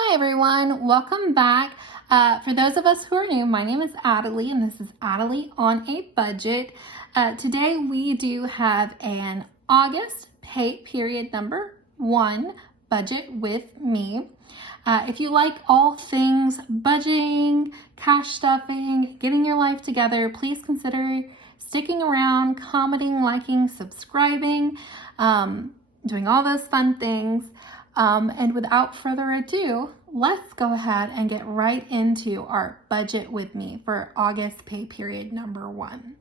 Hi everyone, welcome back. For those of us who are new, my name is Adelie and this is Adelie on a Budget. Today we do have an August pay period number 1 budget with me. If you like all things budgeting, cash stuffing, getting your life together, please consider sticking around, commenting, liking, subscribing, doing all those fun things. And without further ado, let's go ahead and get right into our budget with me for August pay period number 1.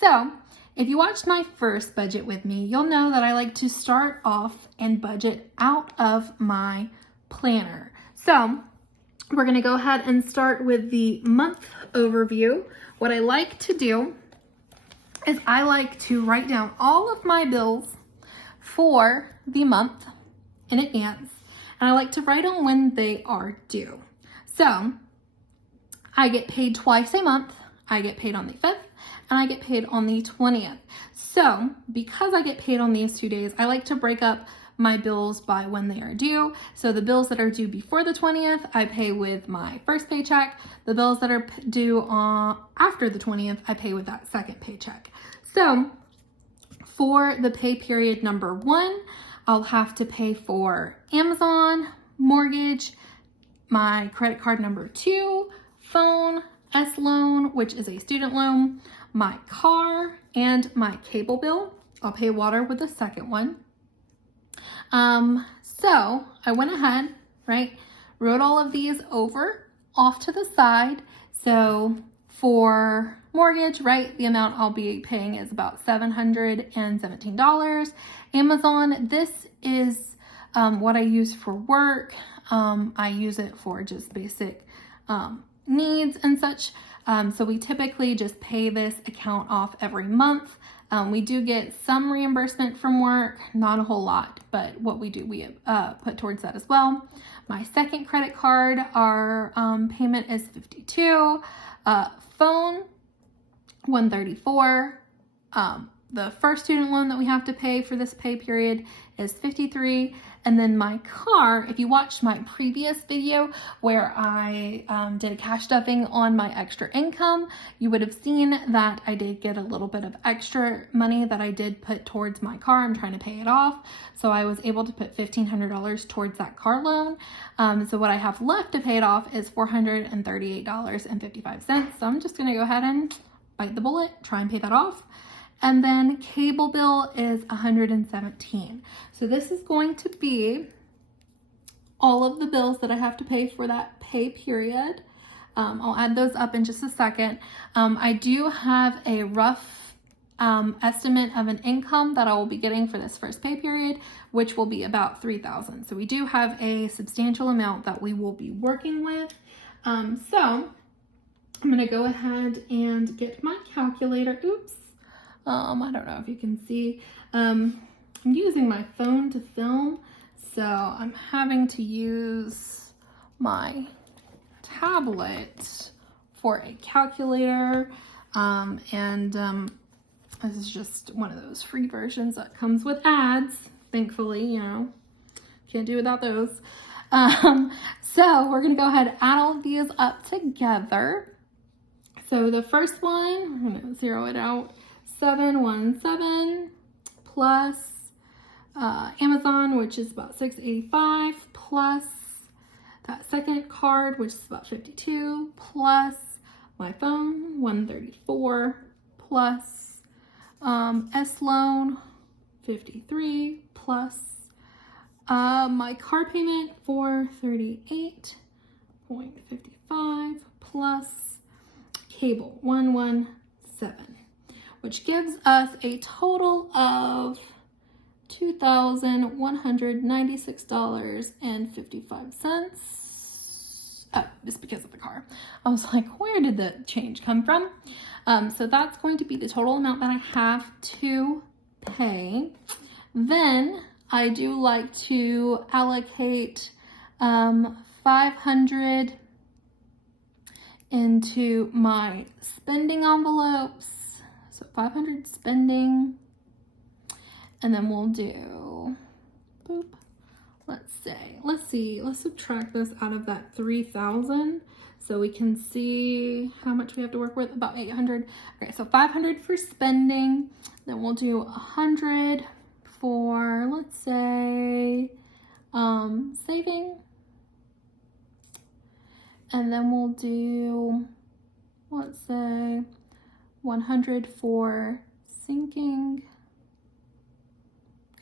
So if you watched my first budget with me, you'll know that I like to start off and budget out of my planner. So we're going to go ahead and start with the month overview. What I like to do is I like to write down all of my bills for the month in advance, and I like to write on when they are due. So I get paid twice a month. I get paid on the 5th and I get paid on the 20th. So because I get paid on these 2 days, I like to break up my bills by when they are due. So the bills that are due before the 20th, I pay with my first paycheck. The bills that are due after the 20th, I pay with that second paycheck. So for the pay period number 1, I'll have to pay for Amazon, mortgage, my credit card number 2, phone, S-loan, which is a student loan, my car, and my cable bill. I'll pay water with the second one. So I went ahead, wrote all of these over off to the side. So for mortgage, the amount I'll be paying is about $717. Amazon, this is what I use for work. I use it for just basic needs and such. So we typically just pay this account off every month. We do get some reimbursement from work, not a whole lot, but what we do, we put towards that as well. My second credit card, our payment is $52. Phone, $134. The first student loan that we have to pay for this pay period is $53. And then my car, if you watched my previous video where I did a cash stuffing on my extra income, you would have seen that I did get a little bit of extra money that I did put towards my car. I'm trying to pay it off. So I was able to put $1,500 towards that car loan. So what I have left to pay it off is $438.55. So I'm just going to go ahead and bite the bullet, try and pay that off. And then cable bill is $117. So this is going to be all of the bills that I have to pay for that pay period. I'll add those up in just a second. I do have a rough estimate of an income that I will be getting for this first pay period, which will be about $3,000. So we do have a substantial amount that we will be working with. So I'm gonna go ahead and get my calculator. Oops. I don't know if you can see. I'm using my phone to film, so I'm having to use my tablet for a calculator. This is just one of those free versions that comes with ads. Thankfully, can't do without those. So we're gonna go ahead and add all of these up together. So the first one, I'm gonna zero it out. 717 plus Amazon, which is about $685, plus that second card, which is about $52, plus my phone, $134, plus S-loan, $53, plus my car payment, $438.55, plus cable, $117. Which gives us a total of $2,196.55. Oh, just because of the car. I was like, where did the change come from? So that's going to be the total amount that I have to pay. Then I do like to allocate $500 into my spending envelopes. So 500 spending, and then we'll do, let's see, let's subtract this out of that 3,000 so we can see how much we have to work with, about 800. Okay, so 500 for spending, then we'll do 100 for, let's say, saving, and then we'll do, let's say, 100 for sinking.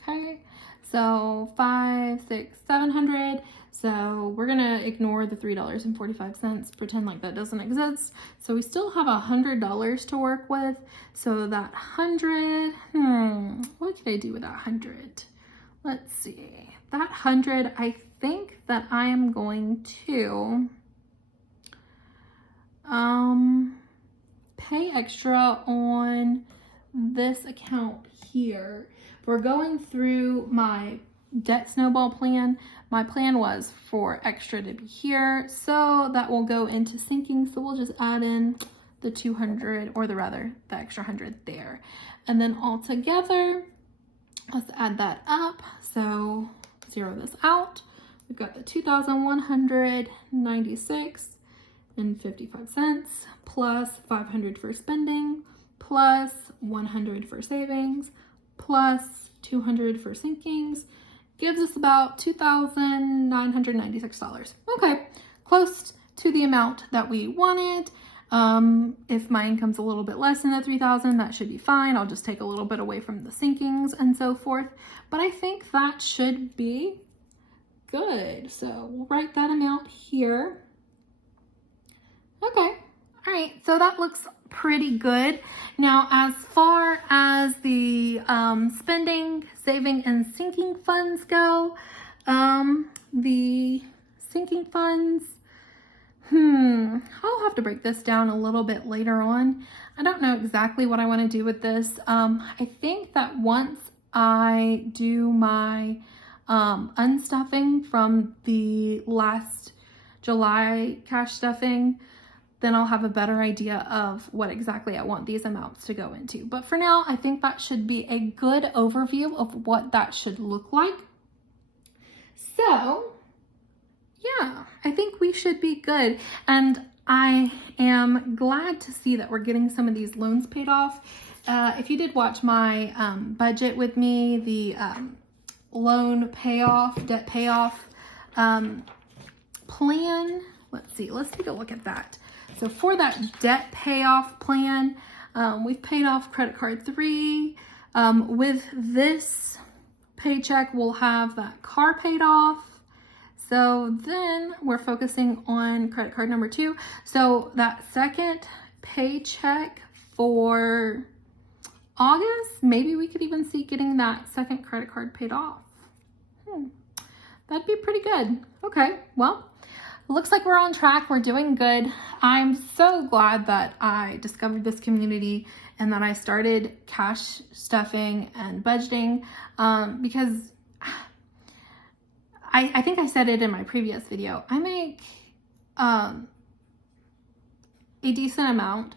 Okay, so 500, 600, 700. So we're gonna ignore the $3.45, pretend like that doesn't exist. So we still have $100 to work with. So that 100, what could I do with that 100? Let's see, that 100, I think that I am going to pay extra on this account here. We're going through my debt snowball plan. My plan was for extra to be here, so that will go into sinking. So we'll just add in the 200, or the extra 100 there. And then all together, let's add that up. So zero this out. We've got the 2,196.55 plus 500 for spending, plus 100 for savings, plus 200 for sinkings, gives us about $2,996. Okay, close to the amount that we wanted. If my income's a little bit less than the 3,000, that should be fine. I'll just take a little bit away from the sinkings and so forth. But I think that should be good. So we'll write that amount here. Okay, all right, so that looks pretty good. Now, as far as the spending, saving, and sinking funds go, the sinking funds, I'll have to break this down a little bit later on. I don't know exactly what I want to do with this. I think that once I do my unstuffing from the last July cash stuffing, then I'll have a better idea of what exactly I want these amounts to go into. But for now, I think that should be a good overview of what that should look like. So, yeah, I think we should be good. And I am glad to see that we're getting some of these loans paid off. If you did watch my budget with me, the loan payoff, debt payoff plan, let's see, let's take a look at that. So for that debt payoff plan, we've paid off credit card 3. With this paycheck, we'll have that car paid off. So then we're focusing on credit card number 2. So that second paycheck for August, maybe we could even see getting that second credit card paid off. That'd be pretty good. Okay, well, looks like we're on track. We're doing good. I'm so glad that I discovered this community and that I started cash stuffing and budgeting because I think I said it in my previous video. I make a decent amount,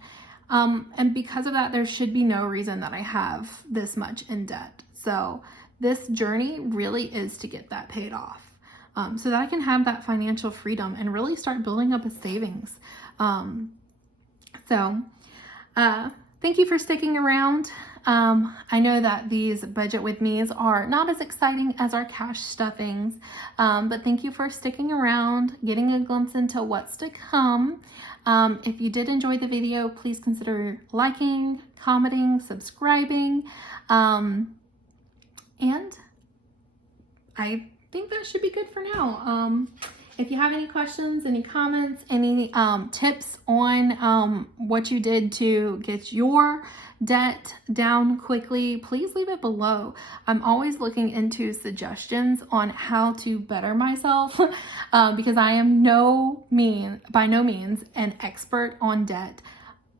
and because of that, there should be no reason that I have this much in debt. So this journey really is to get that paid off. So that I can have that financial freedom and really start building up a savings. Thank you for sticking around. I know that these budget with me's are not as exciting as our cash stuffings, but thank you for sticking around, getting a glimpse into what's to come. If you did enjoy the video, please consider liking, commenting, subscribing, and I think that should be good for now. If you have any questions, any comments, any tips on what you did to get your debt down quickly, please leave it below. I'm always looking into suggestions on how to better myself because I am by no means an expert on debt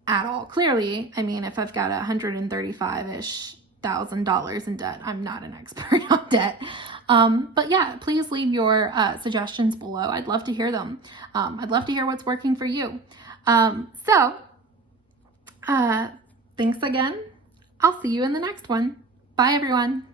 at all. Clearly, I mean, if I've got $135,000-ish in debt, I'm not an expert on debt. But yeah, please leave your suggestions below. I'd love to hear them. I'd love to hear what's working for you. Thanks again. I'll see you in the next one. Bye, everyone.